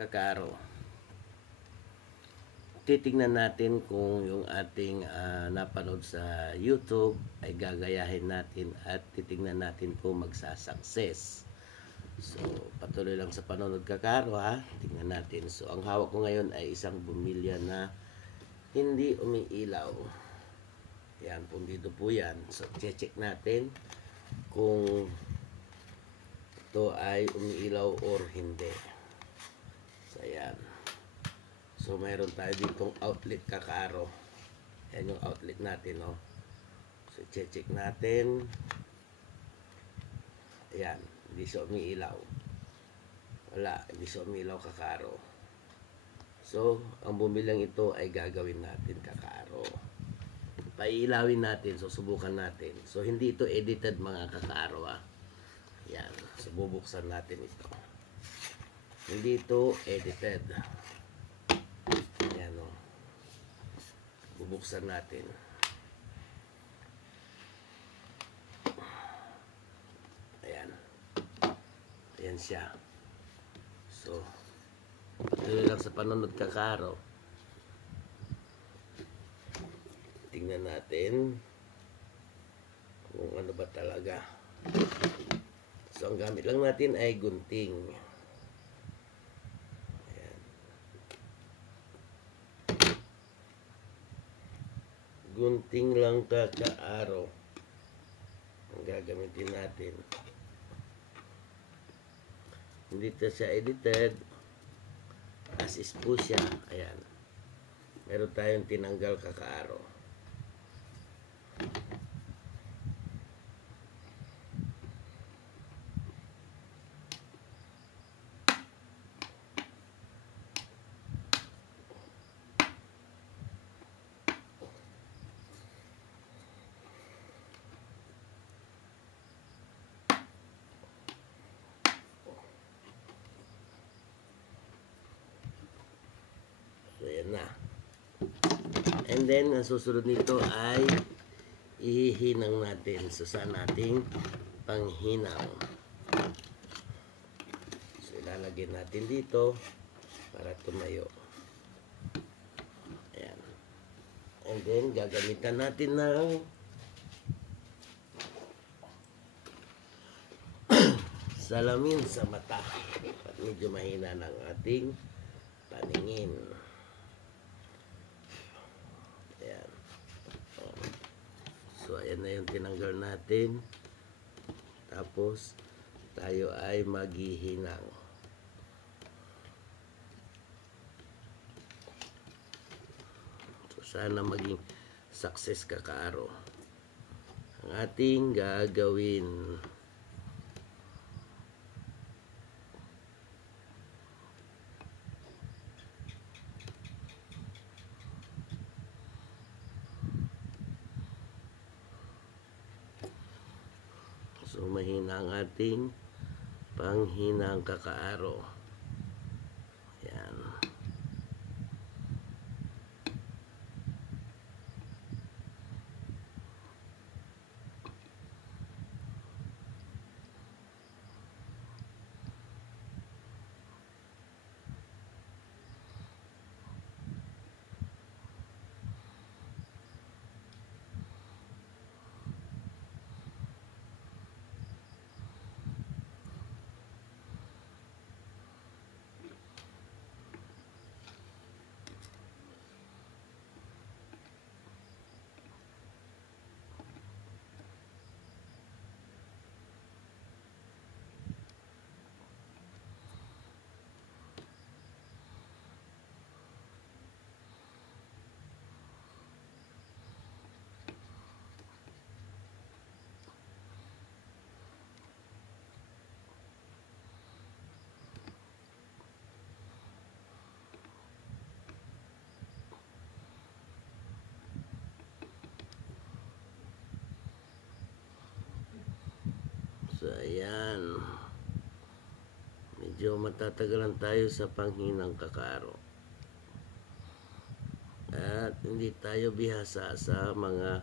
Kakaro. Titingnan natin kung yung ating napanood sa YouTube ay gagayahin natin at titingnan natin kung magsasucess. So, patuloy lang sa panonood kakaro ha. Tingnan natin. So, ang hawak ko ngayon ay isang bumilya na hindi umiilaw. Yan, pundido po yan. So, check natin kung ito ay umiilaw or hindi. So, ayan. So, mayroon tayo ditong outlet kakaro. Ayan yung outlet natin, no? So, check natin. Ayan, hindi siya umiilaw. Wala, hindi siya umiilaw kakaro. So, ang bumilang ito ay gagawin natin kakaro. Paiilawin natin, so subukan natin. So, hindi ito edited mga kakaro, ha? Ayan, so bubuksan natin ito. Hindi ito edited. Ayan, o. Bubuksan natin. Ayan. Ayan siya. So, patuloy lang sa panonood kakaro. Tingnan natin kung ano ba talaga. So, ang gamit lang natin ay gunting. Ayan. Gunting lang kakaaro ang gagamitin natin. Hindi ito siya edited. As is po siya. Ayan. Meron tayong tinanggal kakaaro. So, ayan na. And then, ang susunod nito ay ihihinang natin. So, saan nating panghinang. So, ilalagay natin dito para tumayo. Ayan. And then, gagamitan natin ng salamin sa mata. At medyo mahina ng ating paningin. Ayan. So, ayan na yung tinanggal natin. Tapos, tayo ay maghihinang. So, sana maging success kakaaro ang ating gagawin. So, mahina ang ating panghinang kakaaro. Ayan. So, ayan. Medyo matatagalan tayo sa panghinang kakaaro. At hindi tayo bihasa sa mga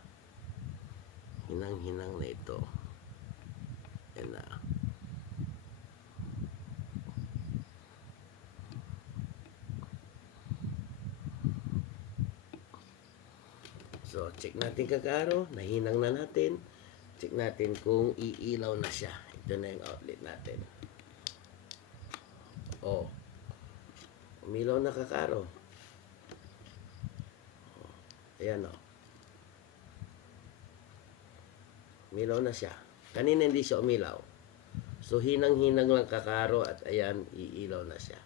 hinang-hinang na ito. Ayan na. So, check natin kakaro. Nahinang na natin. Check natin kung iilaw na siya. Ito na yung outlet natin. Oh. Umilaw na kakaro. Ayan o. Umilaw na siya. Kanina hindi siya umilaw. So, hinang-hinang lang kakaro at ayan, iilaw na siya.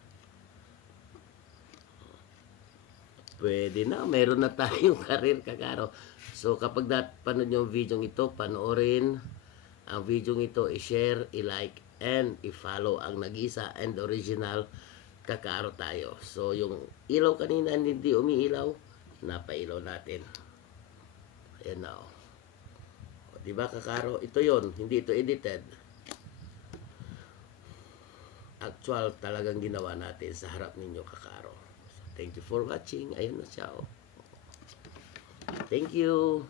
Pwede na. Meron na tayong karir kakaro. So, kapag panood nyo yung video ito, panoorin ang video ito, i-share, i-like, and i-follow ang nag-isa and original kakaro tayo. So, yung ilaw kanina hindi umiilaw, napailaw natin. Ayan na o. Diba kakaro? Ito yon, hindi ito edited. Actual talagang ginawa natin sa harap ninyo kakaro. So, thank you for watching. Ayun na siya o. Thank you.